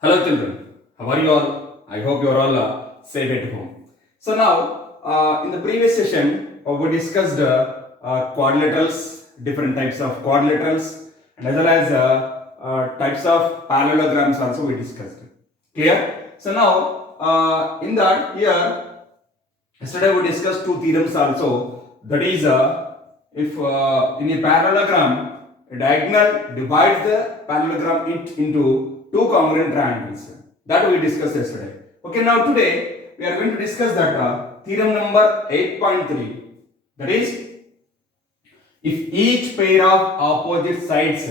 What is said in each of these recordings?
Hello children, how are you all? I hope you are all safe at home. So now, in the previous session, we discussed quadrilaterals, different types of quadrilaterals, and as well as types of parallelograms also we discussed. Clear? So now, in that here, yesterday we discussed two theorems also. That is, if in a parallelogram, a diagonal divides the parallelogram into two congruent triangles. That we discussed yesterday. Okay, now today we are going to discuss that theorem number 8.3. That is, if each pair of opposite sides,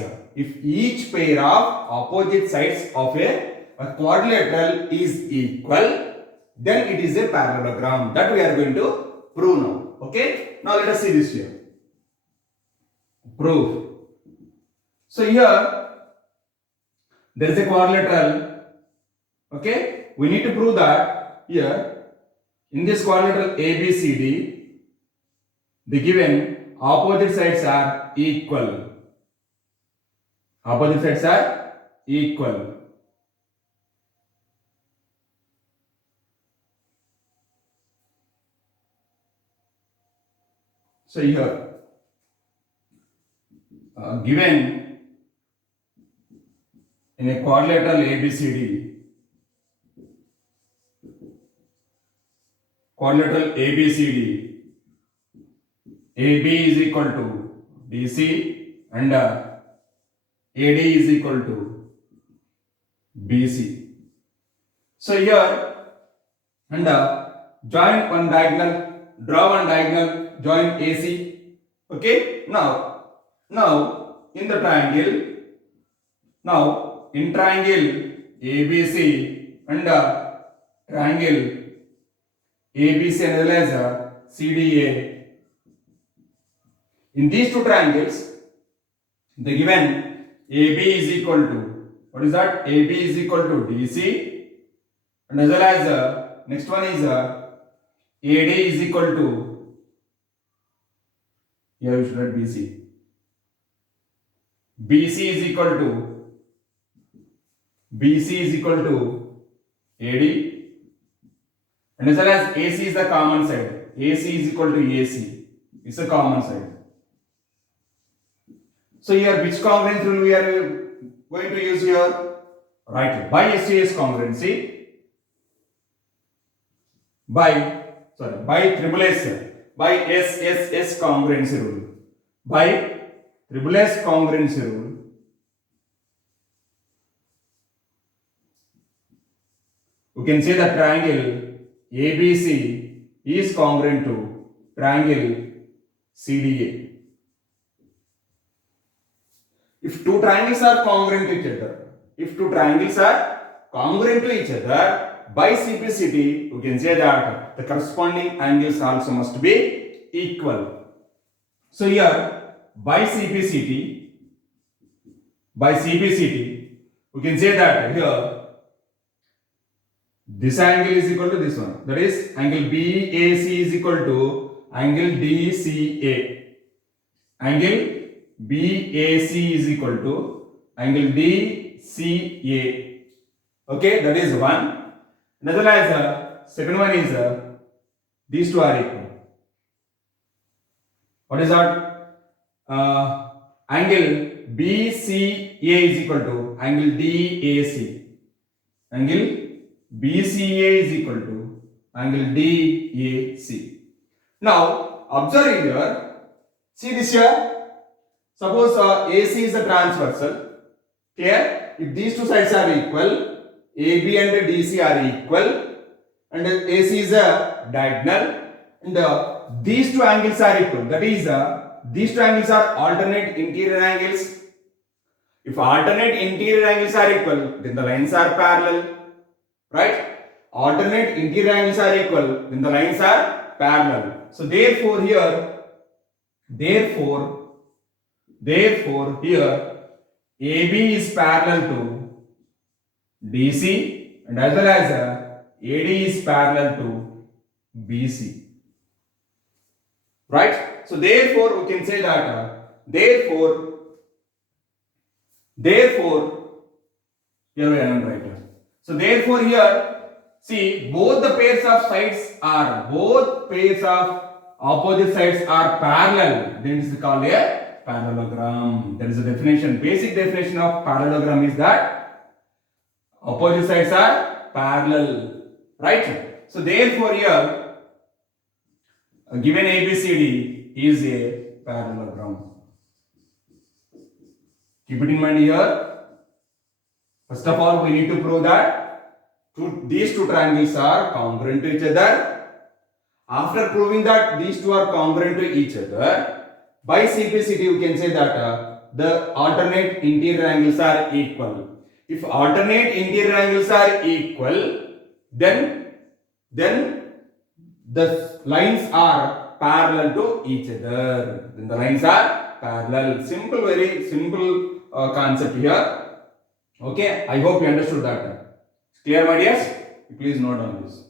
of a quadrilateral is equal, then it is a parallelogram. That we are going to prove now. Okay, now let us see this here. Proof. So here there is a quadrilateral. Okay, we need to prove that here in this quadrilateral ABCD, the given opposite sides are equal. Opposite sides are equal. So here given in a quadrilateral ABCD, AB is equal to DC and AD is equal to BC. So here and join one diagonal, draw one diagonal, join AC. Okay. Now in the triangle, now in triangle ABC and triangle ABC as well as CDA. In these two triangles, the given AB is equal to, what is that? AB is equal to DC and as well as next one is AD is equal to, here we should write BC. BC is equal to AD and as well as AC is the common side. AC is equal to AC. It's a common side. So here which congruence rule we are going to use here? Right, by STS congruency, by triple S, by SSS congruency rule, by triple S congruency rule, we can say that triangle ABC is congruent to triangle CDA. If two triangles are congruent to each other, by CPCT, we can say that the corresponding angles also must be equal. So here, by CPCT, we can say that here this angle is equal to this one. That is, angle BAC is equal to angle DCA. Angle BAC is equal to angle DCA. Okay, that is one. Another as second one is these two are equal. What is that? Angle BCA is equal to angle DAC. Angle BCA is equal to angle DAC. Now observe here. See this here. Suppose AC is a transversal. Clear? If these two sides are equal, AB and DC are equal, and AC is a diagonal, and these two angles are equal. That is, these two angles are alternate interior angles. If alternate interior angles are equal, then the lines are parallel. Right? Alternate interior angles are equal, then the lines are parallel. So therefore here AB is parallel to DC and as well as AD is parallel to BC. Right? So therefore we can say that therefore here we are write So therefore here, see, both pairs of opposite sides are parallel. Then it is called a parallelogram. There is a definition. Basic definition of parallelogram is that opposite sides are parallel, right? So therefore here, given ABCD is a parallelogram. Keep it in mind here. First of all, we need to prove that these two triangles are congruent to each other. After proving that these two are congruent to each other, by CPCT we can say that the alternate interior angles are equal. If alternate interior angles are equal, then the lines are parallel to each other. Then the lines are parallel. Simple, very simple concept here. Okay, I hope you understood that. Clear, my dears? Please note on this.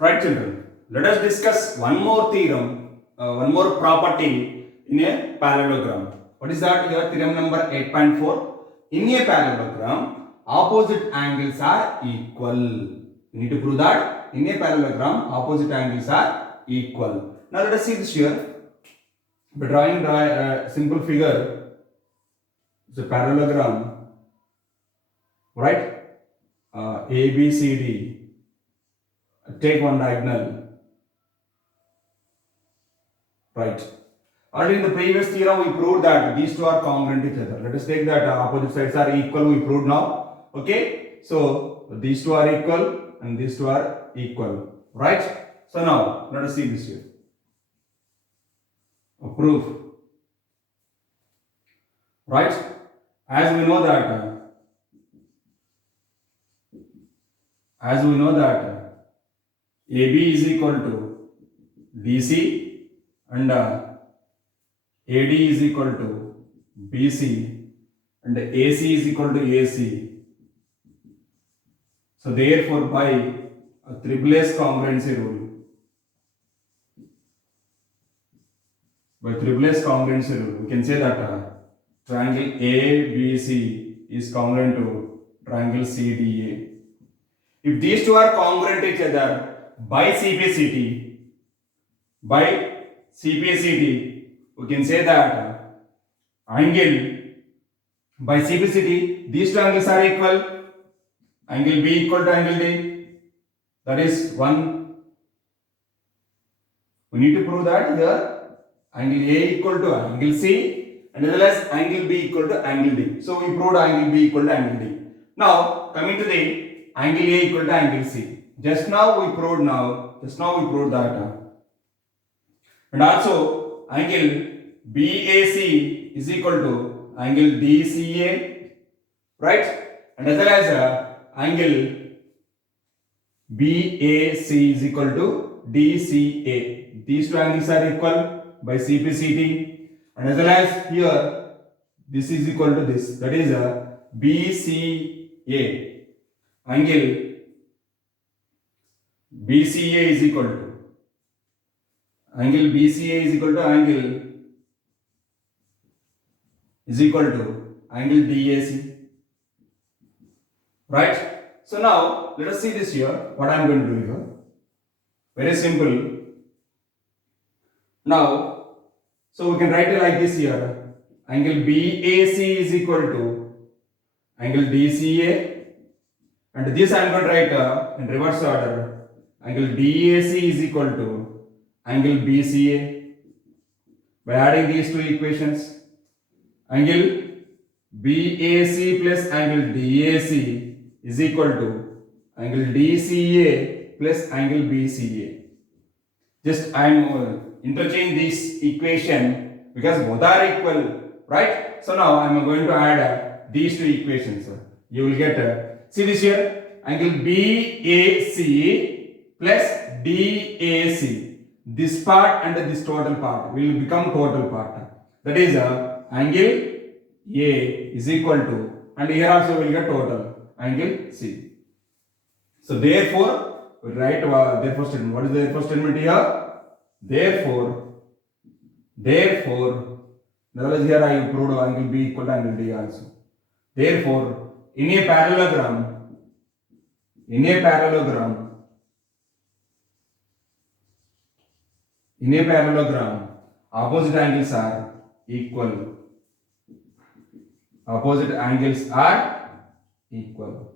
Right, children. Let us discuss one more theorem, one more property in a parallelogram. What is that? Here, theorem number 8.4. In a parallelogram, opposite angles are equal. You need to prove that in a parallelogram, opposite angles are equal. Now let us see this here. By drawing a simple figure, it's a parallelogram, right? A, B, C, D. Take one diagonal, right? Already in the previous theorem, we proved that these two are congruent to each other. Let us take that opposite sides are equal. We proved now. Okay, so these two are equal and these two are equal, right? So now let us see this here. A proof, right? As we know that AB is equal to DC and AD is equal to BC and AC is equal to AC. So therefore, by a triple-S congruency rule, we can say that triangle ABC is congruent to triangle CDA. If these two are congruent to each other by CPCT, we can say that angle by CPCT, these two angles are equal. Angle B equal to angle D. That is one. We need to prove that here angle A equal to angle C and as well as angle B equal to angle D. So we proved angle B equal to angle D. Now coming to the angle A equal to angle C. Just now we proved that. And also angle BAC is equal to angle DCA, right? And as well as angle BAC is equal to DCA. These two angles are equal by CPCT. And as well as here, this is equal to this. That is BCA. Angle BCA is equal to angle DAC, right? So now let us see this here. What I am going to do here, very simple. Now, so we can write it like this here. Angle BAC is equal to angle DCA, and this I am going to write in reverse order. Angle DAC is equal to angle BCA. By adding these two equations, angle BAC plus angle DAC is equal to angle DCA plus angle BCA. Just I am interchange this equation because both are equal, right? So now I am going to add these two equations. You will get see this here, angle BAC plus DAC. This part and this total part will become total part. That is angle A is equal to, and here also we will get total, angle C. So therefore, we write therefore statement. What is the therefore statement here? Therefore, otherwise here I proved angle B equal to angle D also. Therefore, in a parallelogram, in a parallelogram, opposite angles are equal. Opposite angles are equal.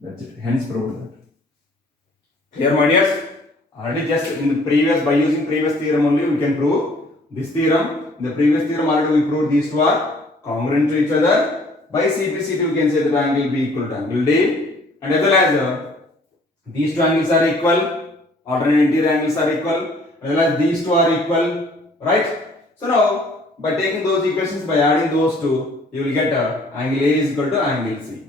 That's it. Hence proved that. Clear, my dears? Already just in the previous, by using previous theorem only, we can prove this theorem. In the previous theorem already we proved these two are congruent to each other. By CPCT we can say that angle B equal to angle D. And as well as these two angles are equal, alternate interior angles are equal, as well as these two are equal, right? So now, by taking those equations, by adding those two, you will get angle A is equal to angle C.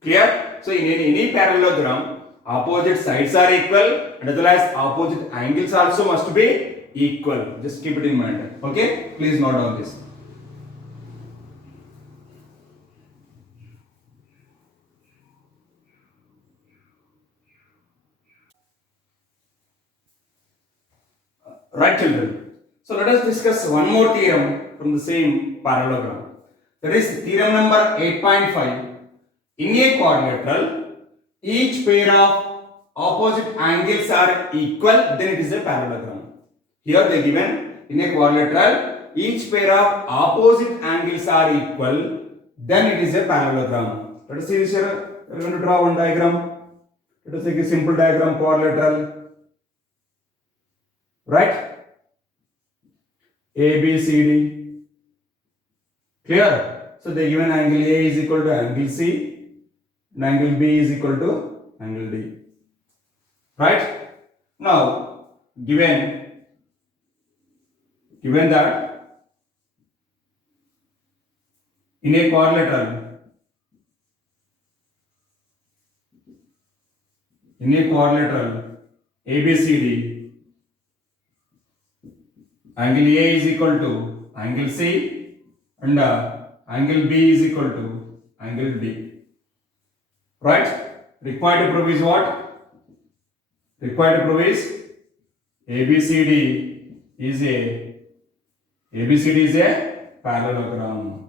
Clear? So in any parallelogram, opposite sides are equal, and as well as opposite angles also must be equal. Just keep it in mind. Okay? Please note down this. Right, children? So let us discuss one more theorem from the same parallelogram. That is theorem number 8.5. In a quadrilateral, each pair of opposite angles are equal, then it is a parallelogram. Here they given in a quadrilateral, each pair of opposite angles are equal, then it is a parallelogram. Let us see this here. We are going to draw one diagram. Let us take a simple diagram, quadrilateral. Right? A, B, C, D. Clear? So they given angle A is equal to angle C and angle B is equal to angle D. Right? Now, given that in a quadrilateral, ABCD, angle A is equal to angle C and angle B is equal to angle D. Right? Required to prove is what? Required to prove is ABCD is a parallelogram.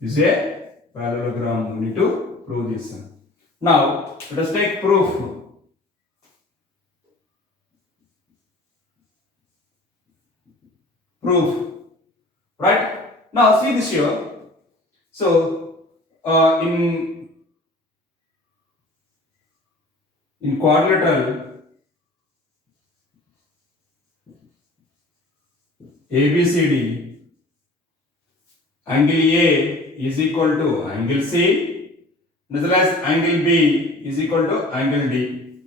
Is a parallelogram. We need to prove this. Now let us take proof. Right? Now see this here. So in quadrilateral ABCD, angle A is equal to angle C, as well as angle B is equal to angle D.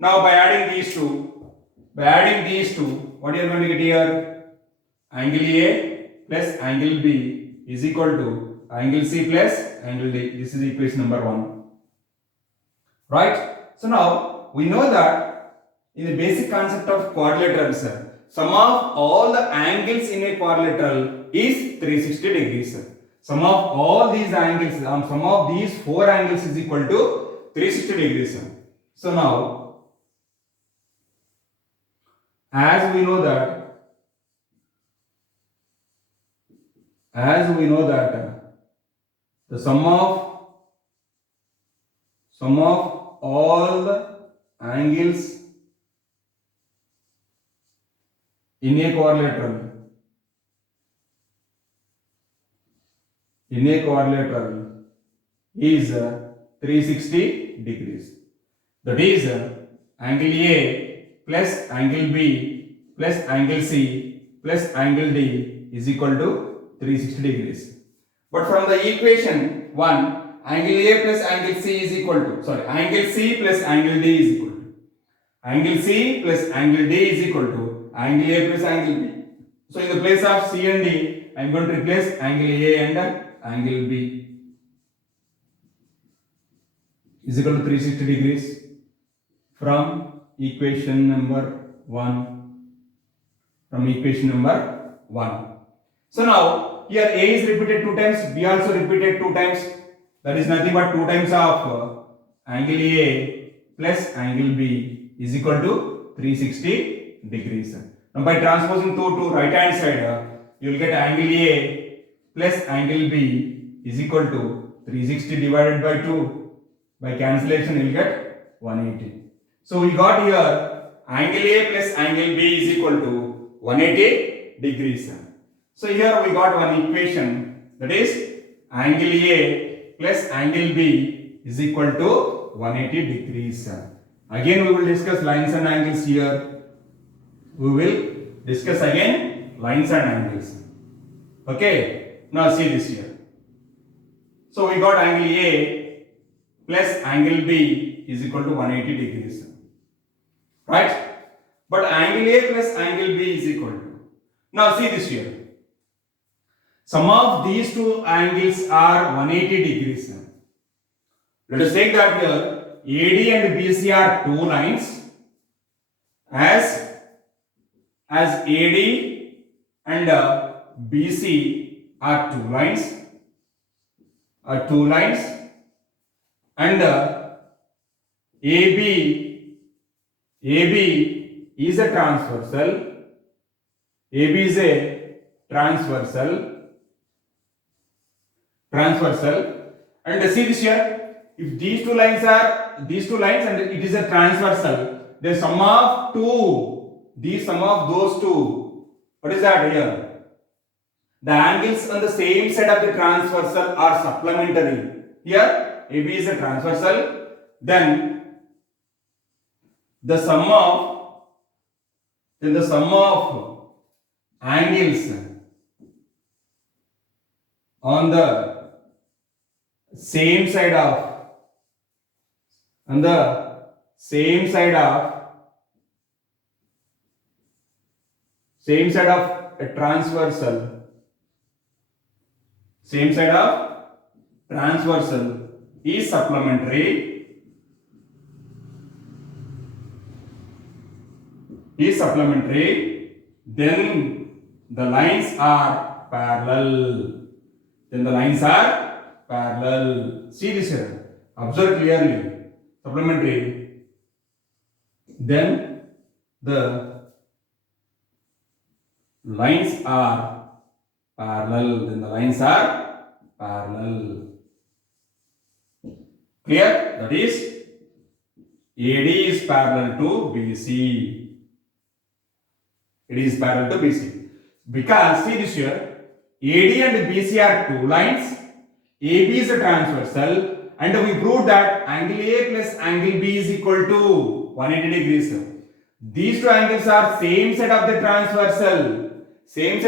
Now by adding these two, what you are going to get here? Angle A plus angle B is equal to angle C plus angle D. This is equation number 1. Right? So now we know that in the basic concept of quadrilaterals, sum of all the angles in a quadrilateral is 360 degrees. Sum of all these angles, sum of these 4 angles is equal to 360 degrees. So now, as we know that the sum of all the angles in a quadrilateral is 360 degrees. That is angle A plus angle B plus angle C plus angle D is equal to 360 degrees. But from the equation 1, angle A plus angle C is equal to, angle C plus angle D is equal to, angle C plus angle D is equal to angle A plus angle B. So in the place of C and D, I am going to replace angle A and angle B is equal to 360 degrees from equation number 1. So now here A is repeated 2 times, B also repeated 2 times. that is nothing but 2 times of angle A plus angle B is equal to 360 degrees. Now by transposing 2 to right hand side, you will get angle A plus angle B is equal to 360 divided by 2. By cancellation you will get 180. So we got here angle A plus angle B is equal to 180 degrees. So here we got one equation, that is angle A plus angle B is equal to 180 degrees. Again we will discuss lines and angles here. We will discuss again lines and angles. Okay, now see this here. So we got angle A plus angle B is equal to 180 degrees. Right? But angle A plus angle B is equal to. Now see this here. Sum of these two angles are 180 degrees. Let us take that here. AD and BC are two lines. As AD and BC are two lines. And AB is a transversal. AB is a transversal. And see this here. If these two lines and it is a transversal, the sum of those two. What is that here? The angles on the same side of the transversal are supplementary. Here AB is a transversal, then the sum of angles on the same side of a transversal is supplementary. Then the lines are parallel. See this here. Observe clearly. Supplementary. Then the lines are parallel. Clear? That is AD is parallel to BC. Because see this here. AD and BC are two lines. AB is a transversal, and we proved that angle A plus angle B is equal to 180 degrees. These two angles are same side of the transversal. If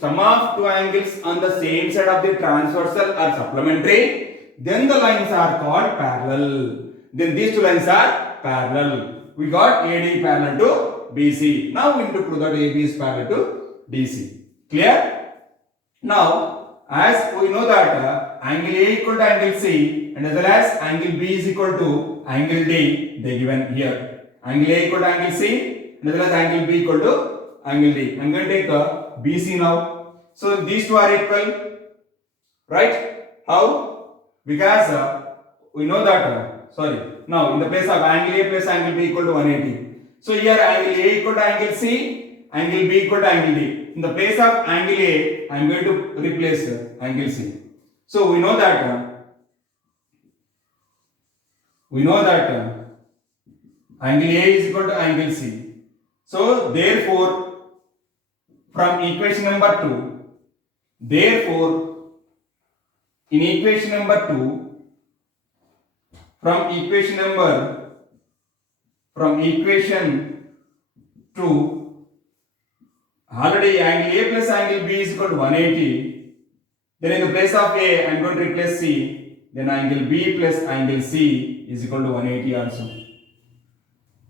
sum of two angles on the same side of the transversal are supplementary, then the lines are called parallel. Then these two lines are parallel. We got AD parallel to BC. Now we need to prove that AB is parallel to DC. Clear? Now, as we know that angle A equal to angle C and as well as angle B is equal to angle D, they given here. Angle A equal to angle C and as well as angle B equal to angle D. I am going to take BC now. So these two are equal, right? How? Because we know that, now in the place of angle A plus angle B equal to 180. So here angle A equal to angle C, angle B equal to angle D. In the place of angle A, I am going to replace angle C. So we know that angle A is equal to angle C. So therefore, from equation number 2, from equation 2, already angle A plus angle B is equal to 180. Then in the place of A, I am going to replace C. Then angle B plus angle C is equal to 180 also.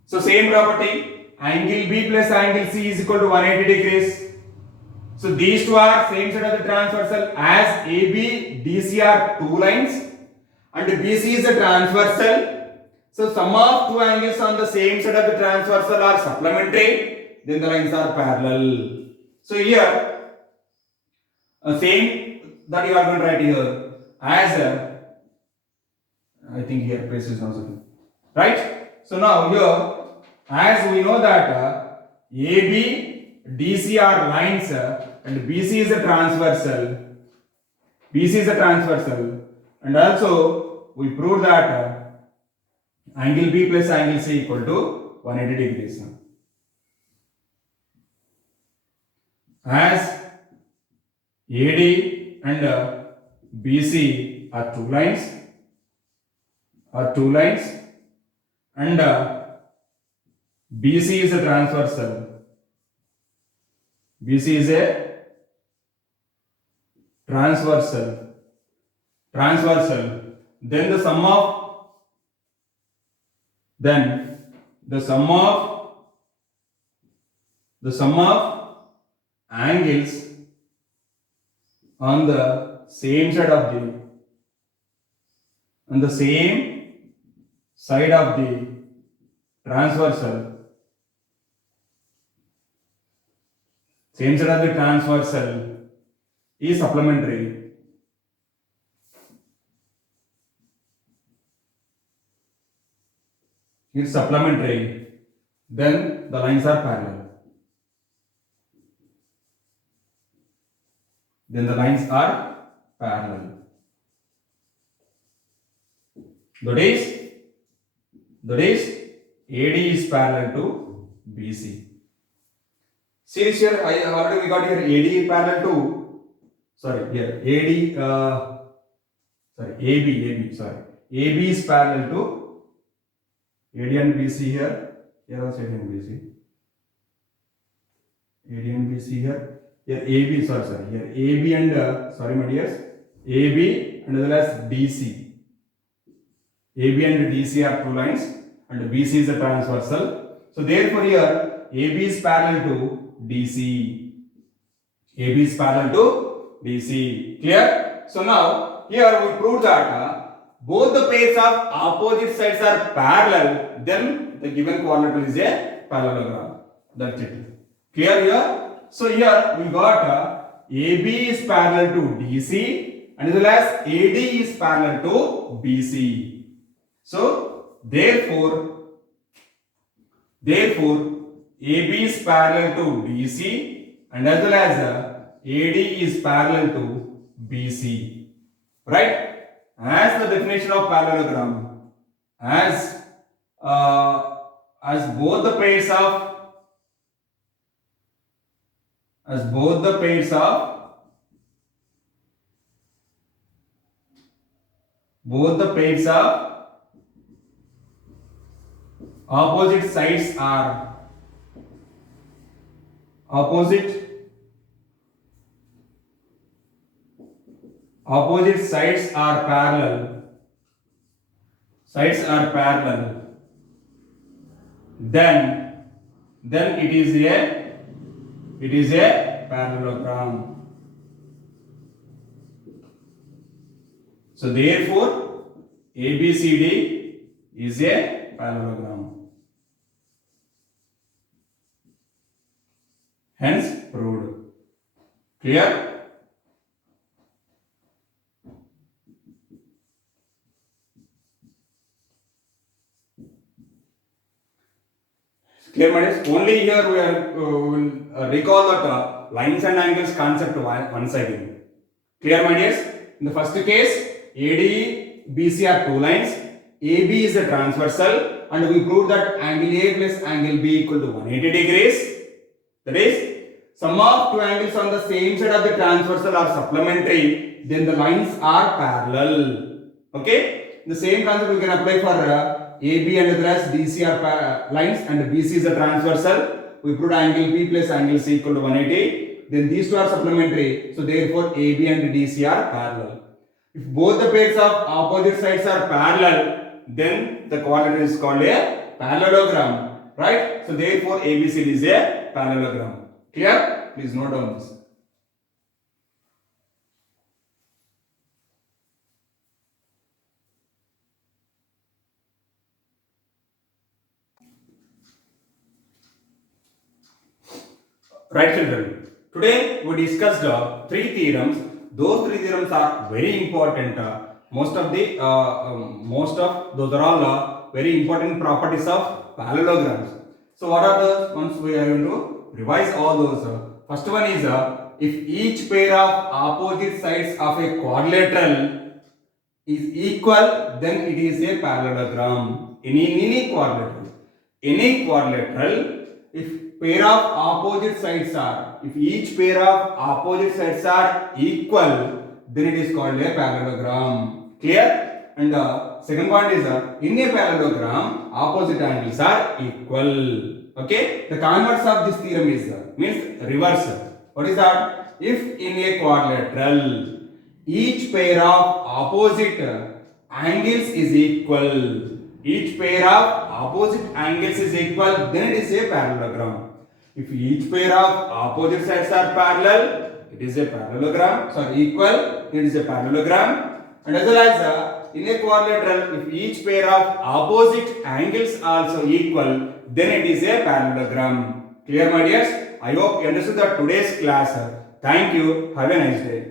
So same property, angle B plus angle C is equal to 180 degrees. So these two are same side of the transversal, as AB, DC are two lines and BC is a transversal. So sum of two angles on the same side of the transversal are supplementary. Then the lines are parallel. So here, same that you are going to write here, as I think here place is also good. Right? So now here, as we know that AB, DC are lines and BC is a transversal. BC is a transversal, and also we proved that angle B plus angle C equal to 180 degrees. As AD and BC are two lines, and BC is a transversal. BC is a transversal. Then the sum of angles on the same side of the transversal, is supplementary. It's supplementary. Then the lines are parallel. That is AD is parallel to BC. See this here, already we got here AD parallel to, AB is parallel to AD and BC here. Here also AD and BC. Here AB, here AB and, AB and as well as DC. AB and DC are two lines and BC is a transversal. So therefore here AB is parallel to DC. Clear? So now here we proved that both the pairs of opposite sides are parallel, then the given quadrilateral is a parallelogram. That's it. Clear here? So here we got AB is parallel to DC and as well as AD is parallel to BC. So therefore AB is parallel to DC and as well as AD is parallel to BC. Right? As the definition of parallelogram, as both the pairs of opposite sides are parallel, then it is a parallelogram. So therefore ABCD is a parallelogram. Hence proved. Clear? Clear, my dears? Only here we will recall that lines and angles concept once again. Clear, my dears? In the first case, AD, BC are two lines. AB is a transversal, and we proved that angle A plus angle B equal to 180 degrees. That is, sum of two angles on the same side of the transversal are supplementary. Then the lines are parallel. Okay? The same concept we can apply for AB and the rest DC are lines and BC is a transversal. We proved angle B plus angle C equal to 180. Then these two are supplementary. So therefore AB and DC are parallel. If both the pairs of opposite sides are parallel, then the quadrilateral is called a parallelogram. Right? So therefore ABCD is a parallelogram. Clear? Please note down this. Right, children. Today we discussed three theorems. Those three theorems are very important Most of those are all very important properties of parallelograms. So what are the ones we are going to revise all those? First one is if each pair of opposite sides of a quadrilateral is equal, then it is a parallelogram. In any quadrilateral, if pair of opposite sides are, if each pair of opposite sides are equal, then it is called a parallelogram. Clear? And second point is in a parallelogram, opposite angles are equal. Okay? The converse of this theorem is means reverse. What is that? If in a quadrilateral, each pair of opposite angles is equal, each pair of opposite angles is equal, then it is a parallelogram. If each pair of opposite sides are parallel, it is a parallelogram. Sorry, equal, it is a parallelogram. And as well as in a quadrilateral, if each pair of opposite angles also equal, then it is a parallelogram. Clear, my dears? I hope you understood the today's class. Thank you. Have a nice day.